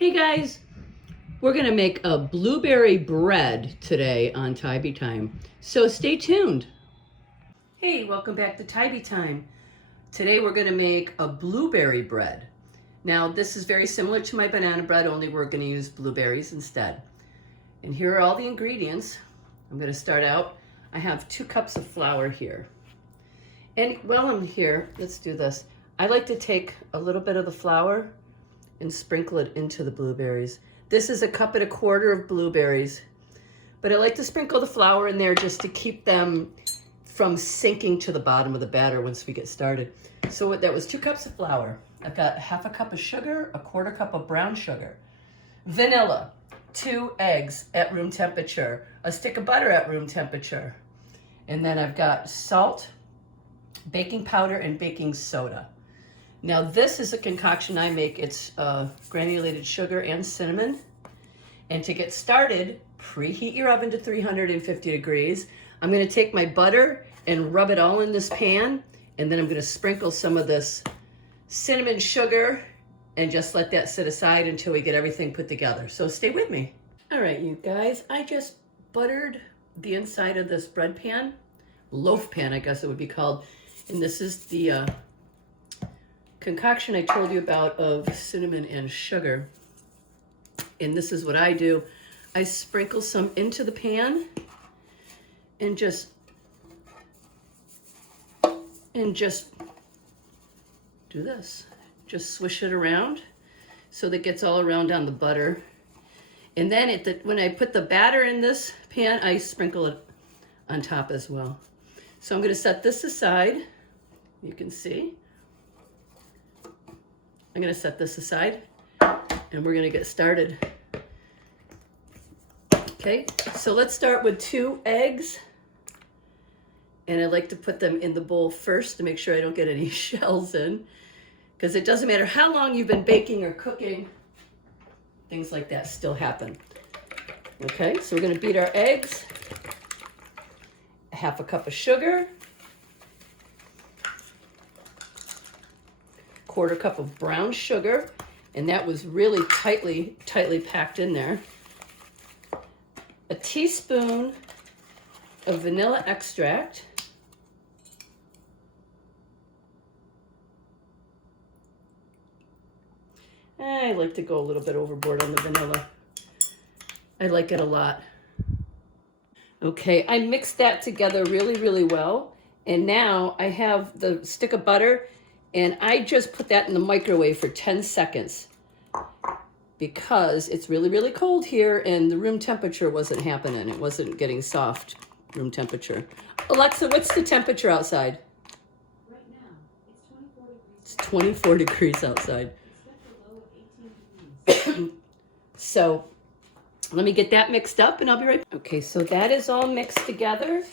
Hey guys, we're gonna make a blueberry bread today on Tsp Time, so stay tuned. Hey, welcome back to Tsp Time. Today we're gonna make a blueberry bread. Now this is very similar to my banana bread, only we're gonna use blueberries instead. And here are all the ingredients. I'm gonna start out. I have 2 cups of flour here. And while I'm here, let's do this. I like to take a little bit of the flour and sprinkle it into the blueberries. This is 1.25 cups of blueberries, but I like to sprinkle the flour in there just to keep them from sinking to the bottom of the batter once we get started. So that was 2 cups of flour. I've got 1/2 cup of sugar, 1/4 cup of brown sugar, vanilla, 2 eggs at room temperature, a stick of butter at room temperature, and then I've got salt, baking powder, and baking soda. Now this is a concoction I make. It's granulated sugar and cinnamon. And to get started, preheat your oven to 350 degrees. I'm gonna take my butter and rub it all in this pan, and then I'm gonna sprinkle some of this cinnamon sugar and just let that sit aside until we get everything put together. So stay with me. All right, you guys, I just buttered the inside of this bread pan, loaf pan, I guess it would be called. And this is the concoction I told you about of cinnamon and sugar. And this is what I do. I sprinkle some into the pan and just do this. Just swish it around so that it gets all around on the butter. And then when I put the batter in this pan, I sprinkle it on top as well. So I'm gonna set this aside. You can see. I'm gonna set this aside and we're gonna get started. Okay, so let's start with 2 eggs. And I like to put them in the bowl first to make sure I don't get any shells in, because it doesn't matter how long you've been baking or cooking, things like that still happen. Okay, so we're gonna beat our eggs, 1/2 cup of sugar, 1/4 cup of brown sugar, and that was really tightly packed in there. A teaspoon of vanilla extract. I like to go a little bit overboard on the vanilla. I like it a lot. Okay, I mixed that together really well. And now I have the stick of butter, and I just put that in the microwave for 10 seconds because it's really cold here and the room temperature wasn't happening. It wasn't getting soft room temperature. Alexa, what's the temperature outside? Right now, it's 24 degrees. It's 24 degrees outside. Expect a low of 18 degrees. So let me get that mixed up and I'll be right back. Okay, so that is all mixed together.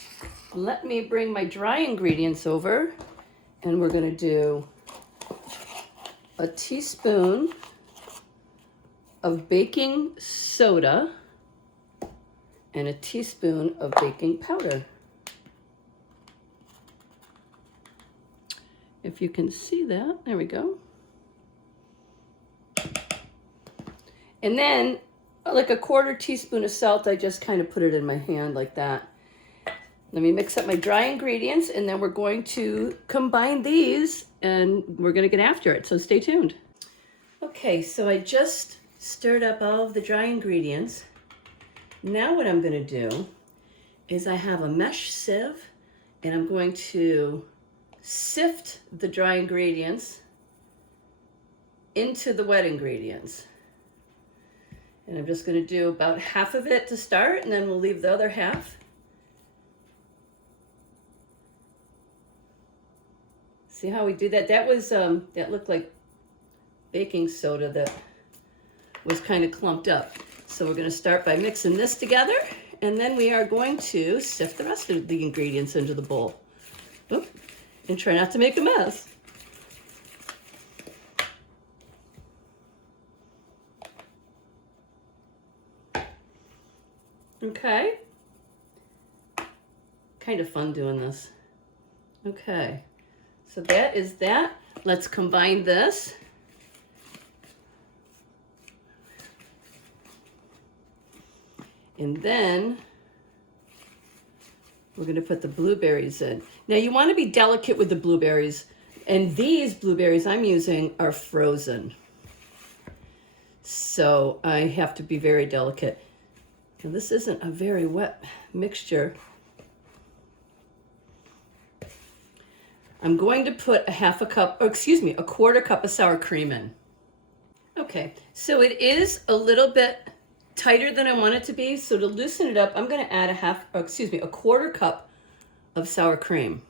Let me bring my dry ingredients over, and we're gonna do a teaspoon of baking soda and a teaspoon of baking powder. If you can see that, there we go. And then like 1/4 teaspoon of salt, I just kind of put it in my hand like that. Let me mix up my dry ingredients, and then we're going to combine these and we're gonna get after it, so stay tuned. Okay, so I just stirred up all of the dry ingredients. Now what I'm gonna do is I have a mesh sieve, and I'm going to sift the dry ingredients into the wet ingredients. And I'm just gonna do about half of it to start, and then we'll leave the other half. See how we do that? That was, that looked like baking soda that was kind of clumped up. So we're gonna start by mixing this together, and then we are going to sift the rest of the ingredients into the bowl. Oop, and try not to make a mess. Okay. Kind of fun doing this. Okay. So that is that. Let's combine this. And then we're going to put the blueberries in. Now you want to be delicate with the blueberries. And these blueberries I'm using are frozen. So I have to be very delicate. Now this isn't a very wet mixture. I'm going to put a quarter cup of sour cream in. Okay, so it is a little bit tighter than I want it to be. So to loosen it up, I'm going to add a quarter cup of sour cream.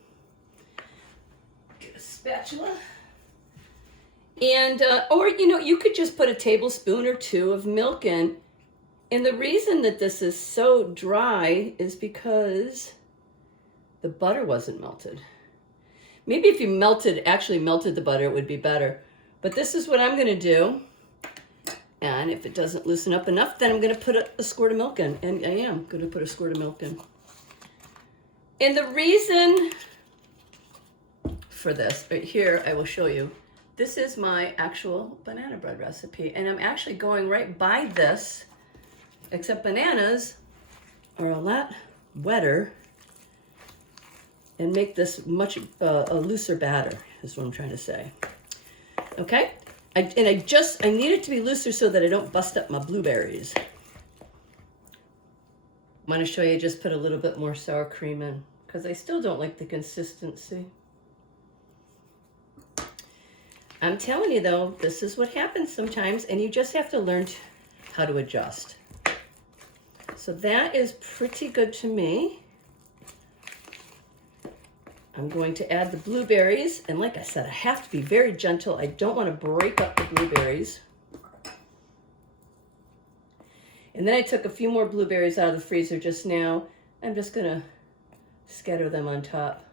Get a spatula. And, or, you could just put a tablespoon or two of milk in. And the reason that this is so dry is because the butter wasn't melted. Maybe if you actually melted the butter, it would be better. But this is what I'm going to do. And if it doesn't loosen up enough, then I'm going to put a squirt of milk in. And I am going to put a squirt of milk in. And the reason for this, right here, I will show you. This is my actual banana bread recipe. And I'm actually going right by this, except bananas are a lot wetter and make this much a looser batter, is what I'm trying to say. Okay? I need it to be looser so that I don't bust up my blueberries. I'm going to show you, just put a little bit more sour cream in because I still don't like the consistency. I'm telling you though, this is what happens sometimes, and you just have to learn how to adjust. So that is pretty good to me. I'm going to add the blueberries, and like I said, I have to be very gentle. I don't want to break up the blueberries. And then I took a few more blueberries out of the freezer just now. I'm just gonna scatter them on top.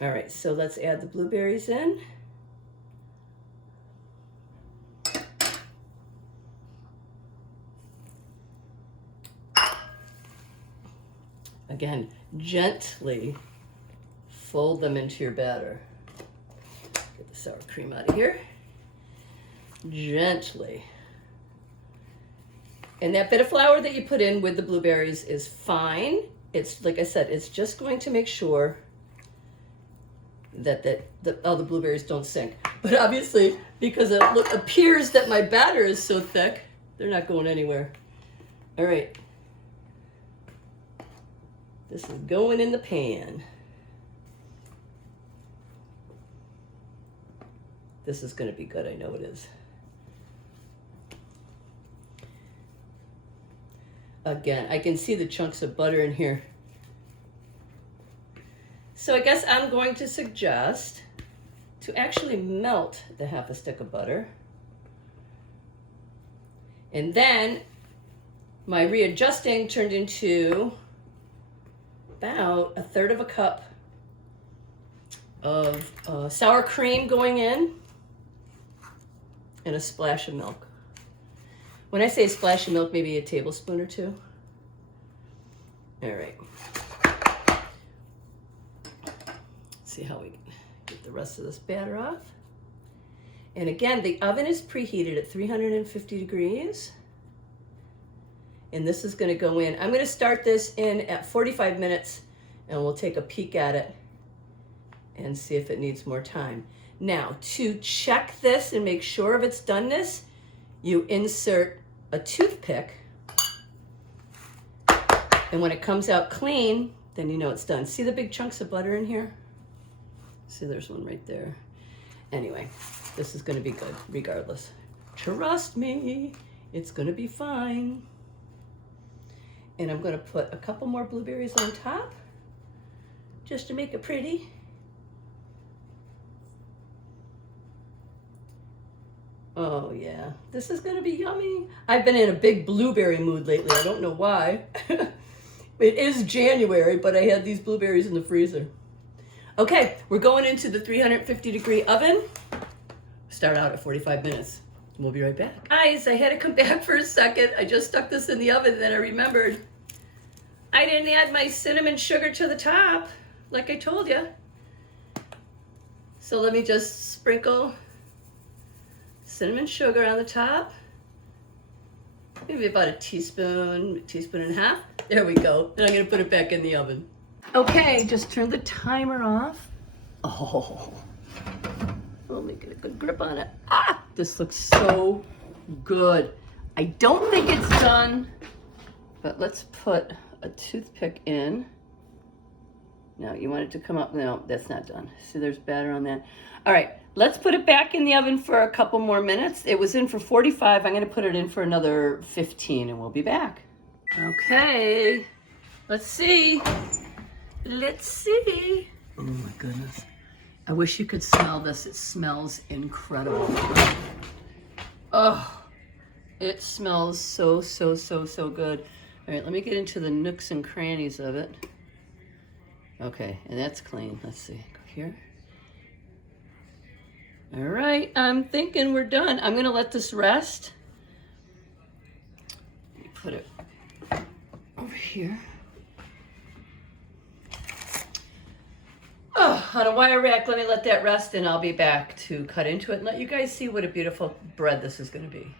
All right, so let's add the blueberries in. Again, gently fold them into your batter. Get the sour cream out of here. Gently. And that bit of flour that you put in with the blueberries is fine. It's, like I said, it's just going to make sure that all the blueberries don't sink. But obviously, because it appears that my batter is so thick, they're not going anywhere. All right. This is going in the pan. This is going to be good, I know it is. Again, I can see the chunks of butter in here. So I guess I'm going to suggest to actually melt the half a stick of butter. And then my readjusting turned into about a third of a cup of sour cream going in and a splash of milk. When I say a splash of milk, maybe a tablespoon or two. All right. See how we get the rest of this batter off. And again, the oven is preheated at 350 degrees. And this is going to go in. I'm going to start this in at 45 minutes, and we'll take a peek at it and see if it needs more time. Now, to check this and make sure of its doneness, you insert a toothpick, and when it comes out clean, then you know it's done. See the big chunks of butter in here? See, there's one right there. Anyway, this is going to be good regardless. Trust me, it's going to be fine. And I'm going to put a couple more blueberries on top just to make it pretty. Oh yeah, this is going to be yummy. I've been in a big blueberry mood lately. I don't know why. It is January, but I had these blueberries in the freezer. Okay, we're going into the 350 degree oven. Start out at 45 minutes. We'll be right back. Guys, I had to come back for a second. I just stuck this in the oven, and then I remembered I didn't add my cinnamon sugar to the top, like I told you. So let me just sprinkle cinnamon sugar on the top. maybe about a teaspoon and a half. There we go. And I'm gonna put it back in the oven. Okay, just turn the timer off. Oh, let me get a good grip on it. Ah, this looks so good. I don't think it's done, but let's put a toothpick in. No, you want it to come up. No, that's not done. See, there's batter on that. All right, let's put it back in the oven for a couple more minutes. It was in for 45. I'm gonna put it in for another 15 and we'll be back. Okay, let's see. Let's see. Oh my goodness. I wish you could smell this. It smells incredible. Oh, it smells so, so, so, so good. All right, let me get into the nooks and crannies of it. Okay, and that's clean. Let's see, go here. All right, I'm thinking we're done. I'm gonna let this rest. Let me put it over here. Oh, on a wire rack, let me let that rest and I'll be back to cut into it and let you guys see what a beautiful bread this is gonna be.